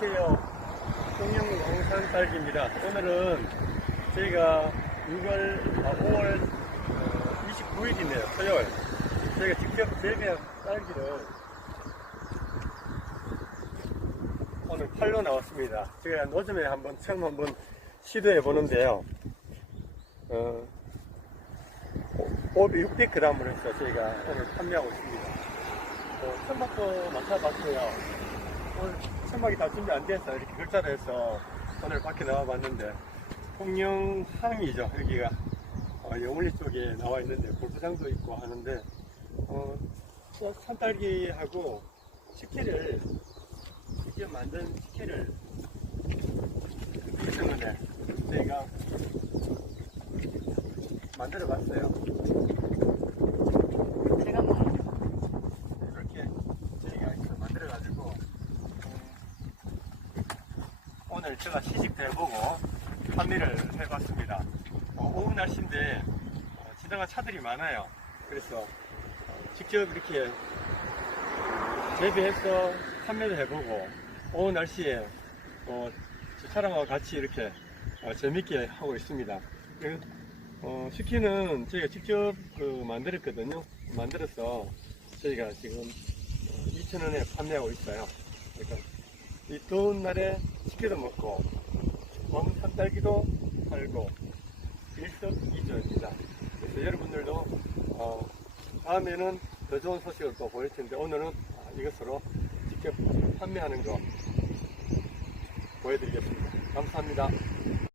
안녕하세요. 통영 영산 딸기입니다. 오늘은 저희가 6월, 아, 5월 29일이네요. 토요일. 저희가 직접 재배한 딸기를 오늘 팔러 나왔습니다. 제가 노점에 한번 처음 한번 시도해 보는데요. 어, 600g으로 해서 저희가 오늘 판매하고 있습니다. 어, 천막도 맡아봤고요. 오늘 천막이 다 준비 안 돼서 이렇게 글자로 해서 오늘 밖에 나와 봤는데 통영항이죠 여기가. 어, 영월리 쪽에 나와 있는데 골프장도 있고 하는데 어, 또 산딸기하고 식혜를 직접 만든 식혜를 그것 때문에 저희가 만들어 봤어요 제가 뭐 이렇게 저희가 이렇게 만들어가지고 음, 오늘 제가 시식 해보고 판매를 해봤습니다. 어, 오후 날씨인데 어, 지나간 차들이 많아요. 그래서 어, 직접 이렇게 재배해서 판매를 해보고 오후 날씨에 어, 저 차량과 같이 이렇게 어, 재밌게 하고 있습니다. 그, 어, 스키는 저희가 직접 그 만들었거든요. 만들어서 저희가 지금 2,000원에 판매하고 있어요. 그러니까 이 더운 날에 식혜도 먹고 먹은 산딸기도 팔고 일석이조입니다. 그래서 여러분들도 어, 다음에는 더 좋은 소식을 또 보일 텐데 오늘은 아, 이것으로 직접 판매하는 거 보여드리겠습니다. 감사합니다.